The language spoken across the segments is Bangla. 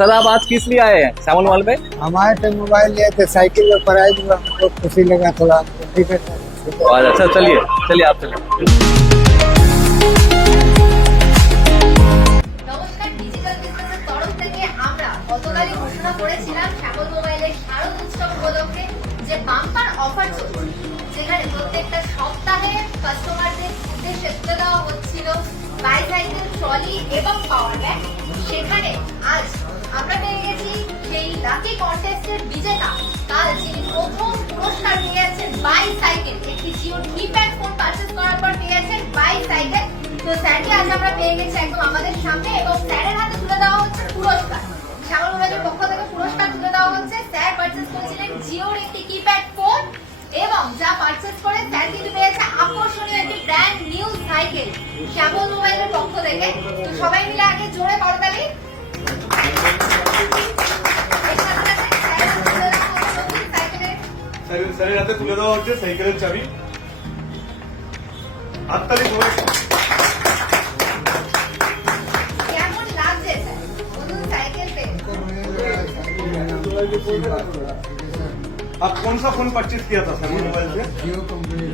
सर आप आज किस लिए आए हैं श्यामल मॉल में? हम आए थे मोबाइल लिए थे, साइकिल में प्राइस हुआ, हमको खुशी लगा थोड़ा, हमको ठीक है सर। अच्छा चलिए चलिए आप चलिए। নমস্কার, ডিজিটাল বিজনেসের তরফ থেকে আমরা গতকালই ঘোষণা করেছিলাম শ্যামল মোবাইলের শারদ উৎসব উপলক্ষে যে বাম্পার অফার চলছে, যেখানে প্রত্যেকটা সপ্তাহে কাস্টমারদের উদ্দেশ্যে তুলে দেওয়া হচ্ছিল বাইসাইকেল, ট্রলি এবং পাওয়ার ব্যাংক। সেখানে আজ আমরা পেয়ে গেছি সেই লাকি কন্টেস্টের বিজেতা, কাল যিনি প্রথম পুরস্কার পেয়ে যাচ্ছেন বাইসাইকেল, একটি জিও কিপ্যাড ফোন পারচেজ করার পর পেয়ে যাচ্ছেন বাইসাইকেল। তো স্যারকে আজ আমরা পেয়ে গেছি একদম আমাদের সামনে এবং স্যারের হাতে তুলে দেওয়া হচ্ছে পুরস্কার। শ্যামল মোবাইলের পক্ষ থেকে পুরস্কার তুলে দেওয়া হচ্ছে। স্যার পারচেজ করেছিলেন জিওর একটি কিপ্যাড ফোন এবং যা পারচেজ করে স্যার কিন্তু পেয়েছে আকর্ষণীয় একটি ব্র্যান্ড নিউ সাইকেল শ্যামল মোবাইলের পক্ষ থেকে। তো সবাই মিলে আগে জোরে করতালি। স্যারের হাতে তুলে দেওয়া হচ্ছে সাইকেলের চাবি। হাততালি সবাই। কেমন লাগছে স্যার নতুন সাইকেল পেয়ে? आप कौन सा फोन परचेज किया था श्यामल मोबाइल से? जियो कंपनी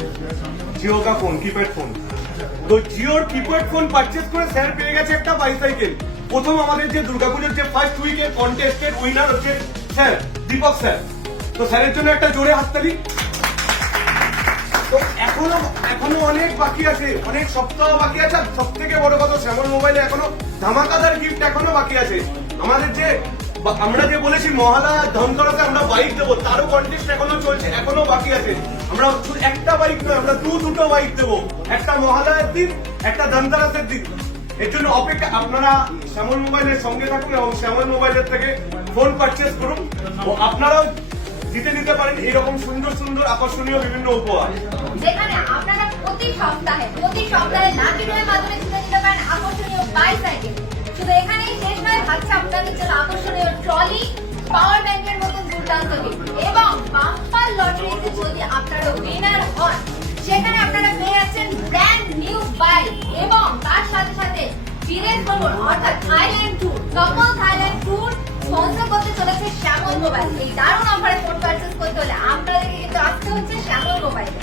जियो का फोन, कीपैड फोन। তো জিওর কিপ্যাড ফোন পারচেজ করে স্যার পেয়ে গেছে একটা বাইসাইকেল। প্রথম আমাদের যে দুর্গাপুজোর যে ফার্স্ট উইকের কন্টেস্টের উইনার হচ্ছে স্যার দীপক স্যার। তো স্যারের জন্য একটা জোরে হাততালি। তো এখনো অনেক বাকি আছে, অনেক সপ্তাহ বাকি আছে। আর সব থেকে বড় কথা, শ্যামল মোবাইলে এখনো ধামাকাদার গিফট এখনো বাকি আছে। আমাদের যে আমরা যে বলেছি মহালয়া ধনতেরাসে আমরা বাইক দেবো, তারও কন্টেস্ট এখনো চলছে, এখনো বাকি আছে। আমরা শুধু একটা বাইক নয়, আমরা দুটো বাইক দেবো, একটা মহালয়ার দিন, একটা ধনতেরাসের দিন। এর জন্য অপেক্ষা, আপনারা শ্যামল মোবাইলের সঙ্গে থাকুন এবং শ্যামল মোবাইলের থেকে ফোন পারচেজ করুন ও আপনারাও জিতে নিতে পারেন এরকম সুন্দর সুন্দর আকর্ষণীয় বিভিন্ন উপহার। যেখানে আপনারা প্রতি সপ্তাহে লাকি ড্রয়ের মাধ্যমে জিতে নিতে পারেন আকর্ষণীয় বাইসাইকেল। শুধু এখানেই শেষ নয়, থাকছে আপনাদের জন্য আকর্ষণীয় ট্রলি, পাওয়ার ব্যাংকের মতন দুর্দান্ত গিফট এবং বাম্পার লটারিতে যদি আপনারা উইনার হন, সেখানে আপনারা পেয়ে যাচ্ছেন ব্র্যান্ড নিউ বাইক এবং তার সাথে সাথে বিদেশ ভ্রমণ অর্থাৎ থাইল্যান্ড ট্যুর, কাপল থাইল্যান্ড ট্যুর স্পন্সর করতে চলেছে শ্যামল মোবাইল। এই দারুণ অফারে ফোন পারচেজ করতে হলে আপনাদেরকে কিন্তু আসতে হচ্ছে শ্যামল মোবাইলে।